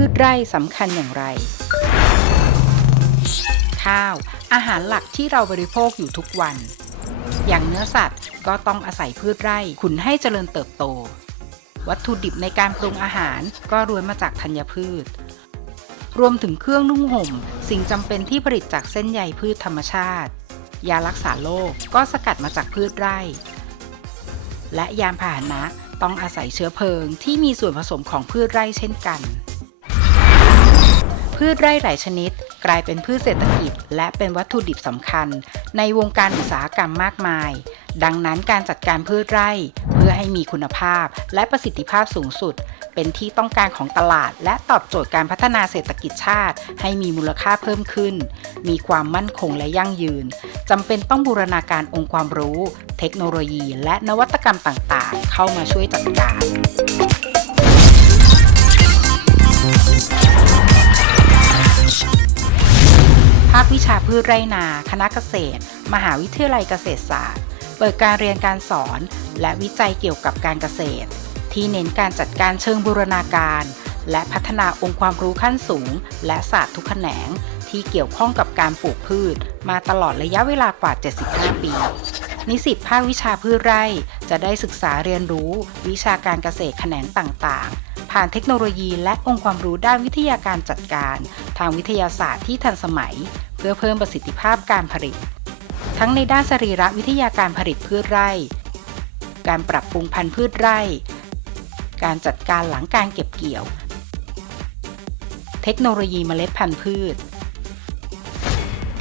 พืชไร่สำคัญอย่างไร ข้าว อาหารหลักที่เราบริโภคอยู่ทุกวัน อย่างเนื้อสัตว์ก็ต้องอาศัยพืชไร่ขุนให้เจริญเติบโต วัตถุดิบในการปรุงอาหารก็รวนมาจากธัญพืช รวมถึงเครื่องนุ่งห่ม สิ่งจำเป็นที่ผลิตจากเส้นใยพืชธรรมชาติ ยารักษาโรคก็สกัดมาจากพืชไร่ และยานพาหนะต้องอาศัยเชื้อเพลิงที่มีส่วนผสมของพืชไร่เช่นกัน พืชไร่หลายชนิด กลายเป็นพืชเศรษฐกิจ และเป็นวัตถุดิบสำคัญ ในวงการอุตสาหกรรมมากมาย ดังนั้นการจัดการพืชไร่ เพื่อให้มีคุณภาพและประสิทธิภาพสูงสุด เป็นที่ต้องการของตลาด และตอบโจทย์การพัฒนาเศรษฐกิจชาติ ให้มีมูลค่าเพิ่มขึ้น มีความมั่นคงและยั่งยืนจำเป็นต้องบูรณาการองค์ความรู้ เทคโนโลยี และนวัตกรรมต่างๆ เข้ามาช่วยจัดการ ภาควิชาพืชไร่นา คณะเกษตร มหาวิทยาลัยเกษตรศาสตร์ เปิดการเรียนการสอนและวิจัยเกี่ยวกับการเกษตร ที่เน้นการจัดการเชิงบูรณาการ และพัฒนาองค์ความรู้ขั้นสูง และศาสตร์ทุกแขนง ที่เกี่ยวข้องกับการปลูกพืช มาตลอดระยะเวลากว่า 75 ปี นิสิตภาควิชาพืชไร่ จะได้ศึกษาเรียนรู้ วิชาการเกษตรแขนงต่างๆ ผ่านเทคโนโลยีและองค์ความรู้ด้านวิทยาการจัดการ ทางวิทยาศาสตร์ที่ทันสมัย เพื่อเพิ่มประสิทธิภาพการผลิต ทั้งในด้านสรีระวิทยาการผลิตพืชไร่ การปรับปรุงพันธุ์พืชไร่ การจัดการหลังการเก็บเกี่ยว เทคโนโลยีเมล็ดพันธุ์พืช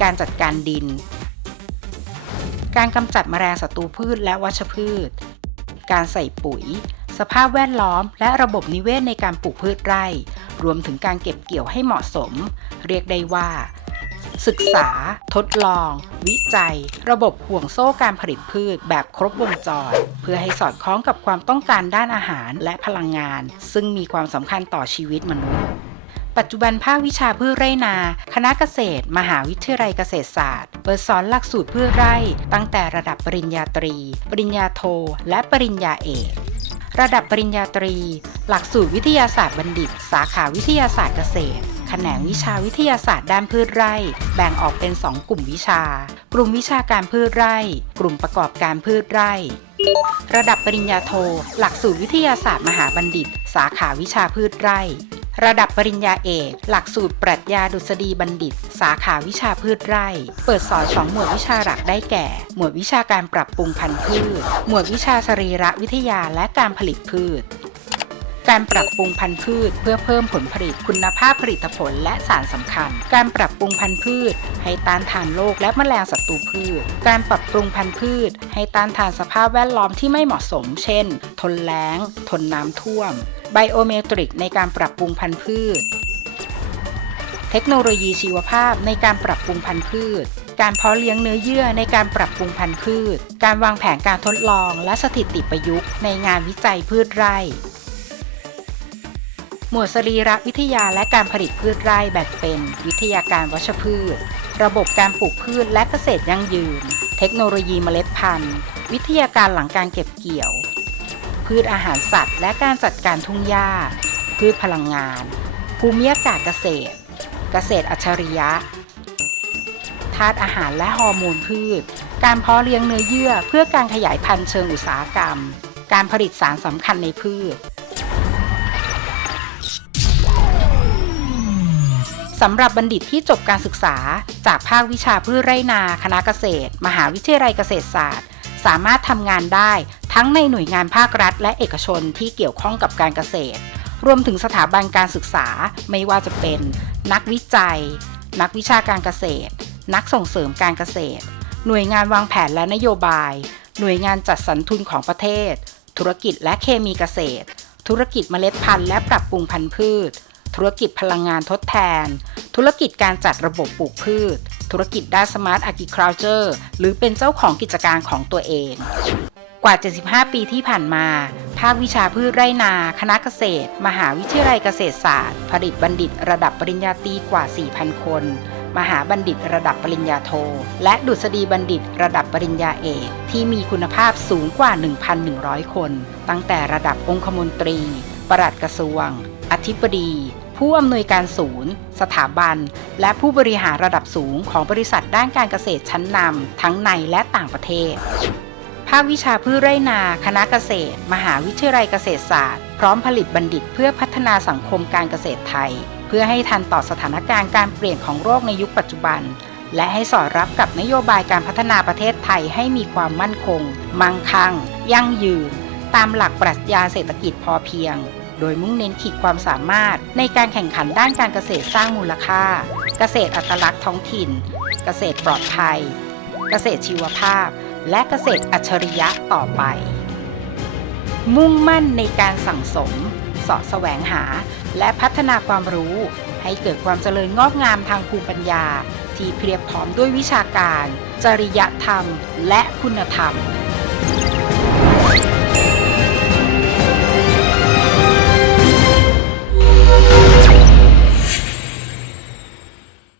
การจัดการดิน การกำจัดแมลงศัตรูพืชและวัชพืช การใส่ปุ๋ย สภาพแวดล้อม และระบบนิเวศในการปลูกพืชไร่ รวมถึงการเก็บเกี่ยวให้เหมาะสม เรียกได้ว่า ศึกษา ทดลอง วิจัย ระบบห่วงโซ่การผลิตพืชแบบครบวงจร เพื่อให้สอดคล้องกับความต้องการด้านอาหารและพลังงาน ซึ่งมีความสำคัญต่อชีวิตมนุษย์ปัจจุบันภาควิชาพืชไร่นา คณะเกษตร มหาวิทยาลัยเกษตรศาสตร์ เปิดสอนหลักสูตรพืชไร่ ตั้งแต่ระดับปริญญาตรี ปริญญาโท และปริญญาเอก ระดับปริญญาตรี หลักสูตรวิทยาศาสตร์บัณฑิต สาขาวิทยาศาสตร์เกษตร แขนงวิชาวิทยาศาสตร์ด้านพืชไร่ แบ่งออกเป็น 2 กลุ่มวิชา กลุ่มวิชาการพืชไร่ กลุ่มประกอบการพืชไร่ ระดับปริญญาโท หลักสูตรวิทยาศาสตร์มหาบัณฑิต สาขาวิชาพืชไร่ ระดับปริญญาเอก หลักสูตรปรัชญาดุษฎีบัณฑิต สาขาวิชาพืชไร่ เปิดสอนสองหมวดวิชาหลักได้แก่ หมวดวิชาการปรับปรุงพันธุ์พืช หมวดวิชาสรีระวิทยาและการผลิตพืช การปรับปรุงพันธุ์พืช เพื่อเพิ่มผลผลิตคุณภาพผลิตผลและสารสำคัญ การปรับปรุงพันธุ์พืช ให้ต้านทานโรคและแมลงศัตรูพืช การปรับปรุงพันธุ์พืช ให้ต้านทานสภาพแวดล้อมที่ไม่เหมาะสม เช่น ทนแล้ง ทนน้ำท่วม ไบโอเมตริกในการปรับปรุงพันธุ์พืช เทคโนโลยีชีวภาพในการปรับปรุงพันธุ์พืช การเพาะเลี้ยงเนื้อเยื่อในการปรับปรุงพันธุ์พืช การวางแผนการทดลองและสถิติประยุกต์ในงานวิจัยพืชไร่ หมวดสรีระวิทยาและการผลิตพืชไร่แบ่งเป็นวิทยาการวัชพืช ระบบการปลูกพืชและเกษตรยั่งยืน เทคโนโลยีเมล็ดพันธุ์ วิทยาการหลังการเก็บเกี่ยว พืชอาหารสัตว์ และการจัดการทุ่งหญ้า พืชพลังงาน ภูมิอากาศเกษตร เกษตรอัจฉริยะธาตุอาหารและฮอร์โมนพืช การเพาะเลี้ยงเนื้อเยื่อเพื่อการขยายพันธุ์เชิงอุตสาหกรรม การผลิตสารสำคัญในพืชสำหรับบัณฑิตที่จบการศึกษา จากภาควิชาพืชไร่นา คณะเกษตร มหาวิทยาลัยเกษตรศาสตร์ สามารถทำงานได้ ทั้งในหน่วยงานภาครัฐ และเอกชนที่เกี่ยวข้องกับการเกษตร รวมถึงสถาบันการศึกษาไม่ว่าจะเป็น นักวิจัย นักวิชาการเกษตร นักส่งเสริมการเกษตร หน่วยงานวางแผนและนโยบาย หน่วยงานจัดสรรทุนของประเทศ ธุรกิจและเคมีเกษตร ธุรกิจเมล็ดพันธุ์และปรับปรุงพันธุ์พืช ธุรกิจพลังงานทดแทน ธุรกิจการจัดระบบปลูกพืช ธุรกิจด้าน Smart Agriculture หรือเป็นเจ้าของกิจการของตัวเอง กว่า 75 ปีที่ผ่านมา ภาควิชาพืชไร่นา คณะเกษตร มหาวิทยาลัยเกษตรศาสตร์ ผลิตบัณฑิตระดับปริญญาตรีกว่า 4,000 คน มหาบัณฑิตระดับปริญญาโท และดุษฎีบัณฑิตระดับปริญญาเอก ที่มีคุณภาพสูงกว่า 1,100 คน ตั้งแต่ระดับองคมนตรี ปลัดกระทรวง อธิบดี ผู้อำนวยการศูนย์ สถาบัน และผู้บริหารระดับสูงของบริษัทด้านการเกษตรชั้นนำทั้งในและต่างประเทศ ภาควิชาพืชไร่นา คณะเกษตร มหาวิทยาลัยเกษตรศาสตร์ พร้อมผลิตบัณฑิตเพื่อพัฒนาสังคมการเกษตรไทย เพื่อให้ทันต่อสถานการณ์การเปลี่ยนของโรคในยุคปัจจุบัน และให้สอดรับกับนโยบายการพัฒนาประเทศไทยให้มีความมั่นคง มั่งคั่ง ยั่งยืน ตามหลักปรัชญาเศรษฐกิจพอเพียง โดยมุ่งเน้นขีดความสามารถ ในการแข่งขันด้านการเกษตรสร้างมูลค่า เกษตรอัตลักษณ์ท้องถิ่น เกษตรปลอดภัย เกษตรชีวภาพ และเกษตรอัจฉริยะต่อไป มุ่งมั่นในการสั่งสมเสาะแสวงหา และพัฒนาความรู้ ให้เกิดความเจริญงอกงามทางภูมิปัญญา ที่เพียบพร้อมด้วยวิชาการ จริยธรรม และคุณธรรม